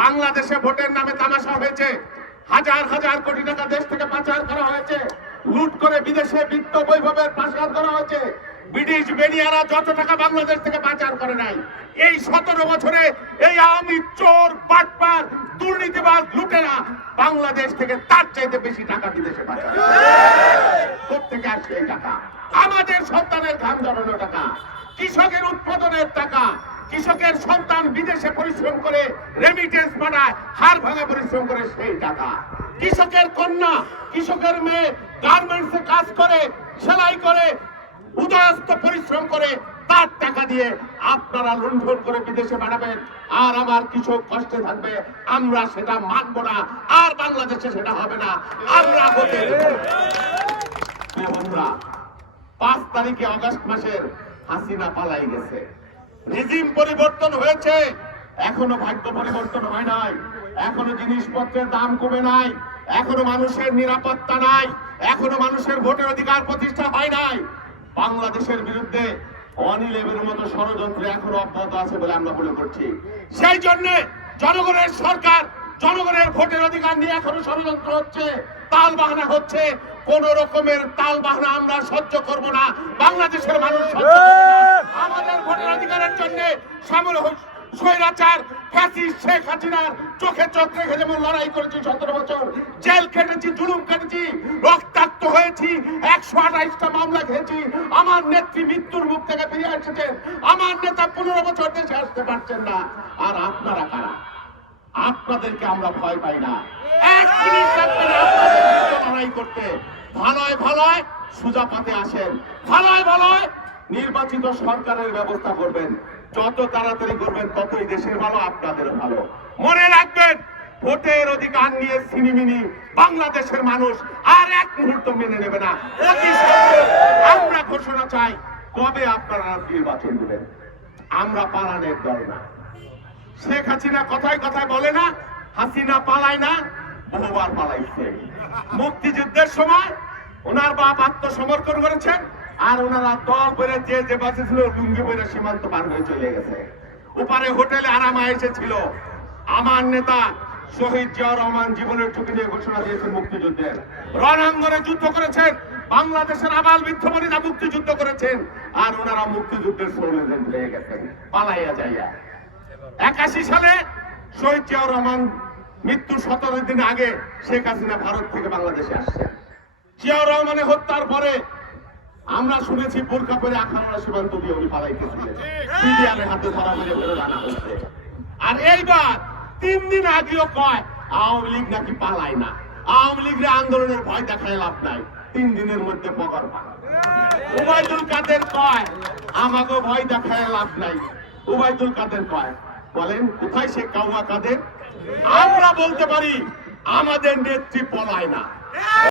বাংলাদেশে ভোটের নামে তামাশা হয়েছে। হাজার হাজার কোটি টাকা দেশ থেকে পাচার করা হয়েছে। লুট করে বিদেশে বিত্ত বৈভবের পাচার করা হয়েছে। ব্রিটিশ বেনিয়ারা যত টাকা বাংলাদেশ থেকে পাচার করে নাই, এই সতেরো বছরে এই আওয়ামী চোর, বাটপার, দুর্নীতিবাজ লুটেরা বাংলাদেশ থেকে তার চাইতে বেশি টাকা বিদেশে পাচার থেকে আসছে এই টাকা? আমাদের সন্তানের ঘাম জড়ানো টাকা, কৃষকের উৎপাদনের টাকা কৃষকের সন্তান বিদেশে পরিশ্রম করে রেমিটেন্স পাঠায় হার ভাঙা পরিশ্রম করে সেই টাকা। কৃষকের কন্যা, কৃষকের মেয়ে গার্মেন্টসে কাজ করে, সেলাই করে উদয়স্ত পরিশ্রম করে তার টাকা দিয়ে আপনারা লুণ্ঠন করে বিদেশে পাঠাবেন। আর আমার কৃষক কষ্টে থাকবে, আমরা সেটা মানব না, আর বাংলাদেশে সেটা হবে না। আমরা বন্ধুরা, পাঁচ তারিখে আগস্ট মাসের হাসিনা পালাই গেছে। রিজিম পরিবর্তন হয়েছে। এখনও ভাগ্য পরিবর্তন হয় নাই। এখনও জিনিসপত্রের দাম কমে নাই। এখনও মানুষের নিরাপত্তা নাই। এখনও মানুষের ভোটের অধিকার প্রতিষ্ঠা হয় নাই। বাংলাদেশের বিরুদ্ধে অনিলেবের মতো ষড়যন্ত্র এখনও অব্যাহত আছে বলে আমরা মনে করছি। সেই জন্য জনগণের সরকার, জনগণের ভোটের অধিকার নিয়ে এখনও ষড়যন্ত্র হচ্ছে। তাল বাহানা হচ্ছে কোন রকমের তাল বাহানা আমরা সহ্য করব না। বাংলাদেশের মানুষ সহ্য করবে না। আমাদের ভোটের অধিকারের জন্য সামনে স্বৈরাচার শেখ হাসিনার চোখে চোখ রেখে যেমন লড়াই করেছি সতেরো বছর জেল কেটেছি জুলুম কেটেছি রক্তাক্ত হয়েছি একশো আঠাইশটা মামলা খেয়েছি আমার নেত্রী মৃত্যুর মুখ থেকে ফিরে এসেছেন আমার নেতা পনেরো বছর দেশে আসতে পারছেন না। আর আপনারা কারা? আপনাদেরকে আমরা ভয় পাই না। এক মিনিট লড়াই করতে। ভালোয় ভালোয় সুজা পাতে আসেন। ভালোয় ভালোয় নির্বাচিত সরকারের ব্যবস্থা করবেন। যত তাড়াতাড়ি করবেন ততই দেশের ভালো আপনাদের ভালো। মনে রাখবেন ভোটের অধিকার নিয়ে সিনিমিনি বাংলাদেশের মানুষ আর এক মুহূর্ত মেনে নেবে না। আমরা ঘোষণা চাই কবে আপনারা নির্বাচন দেবেন? আমরা পালানের দল না। শেখ হাসিনা কথায় কথায় বলে না, হাসিনা পালায় না, বহুবার পালাইছে মুক্তিযুদ্ধের সময় ওনার বাপ আত্মসমর্পণ করেছেন আর ওনারা দল বেড়ে যে যে বাসে ছিল, লুঙ্গি বেড়ে সীমান্ত পার হয়ে চলে গেছে। ওপারে হোটেলে আরাম এসেছিল আমার নেতা শহীদ জিয়া রহমান জীবনের ঝুঁকি নিয়ে ঘোষণা দিয়েছেন মুক্তিযুদ্ধের। রণাঙ্গনে যুদ্ধ করেছেন, বাংলাদেশের আবাল মিথ্যমারীরা মুক্তিযুদ্ধ করেছেন, আর ওনারা মুক্তিযুদ্ধের সোলেজেন্ট হয়ে গেছেন, পালাইয়া যাইয়া। একাশি সালে শহীদ জিয়াউর রহমান মৃত্যুর সতেরো দিন আগে শেখ হাসিনা ভারত থেকে বাংলাদেশে আসছেন। জিয়াউর রহমানের হত্যার পরে আমরা শুনেছি বোরখা পরে আখানোড়া সীমান্ত দিয়ে উনি পালাইতেছিলেন মিডিয়ামের হাতে ধরা মেরে ফেরত আনা হচ্ছে আর এইবার তিন দিন আগেও কয়, আওয়ামী লীগ নাকি পালায় না। আওয়ামী লীগের আন্দোলনের ভয় দেখায় লাভ নাই। তিন দিনের মধ্যে পকর পালা। উবাইদুল কাদের কয় আমাকে ভয় দেখায় লাভ নাই। উবাইদুল কাদের কয় বলেন কোথায় সে কাউমা কাদের? আমরা বলতে পারি আমাদের নেত্রী পলায় না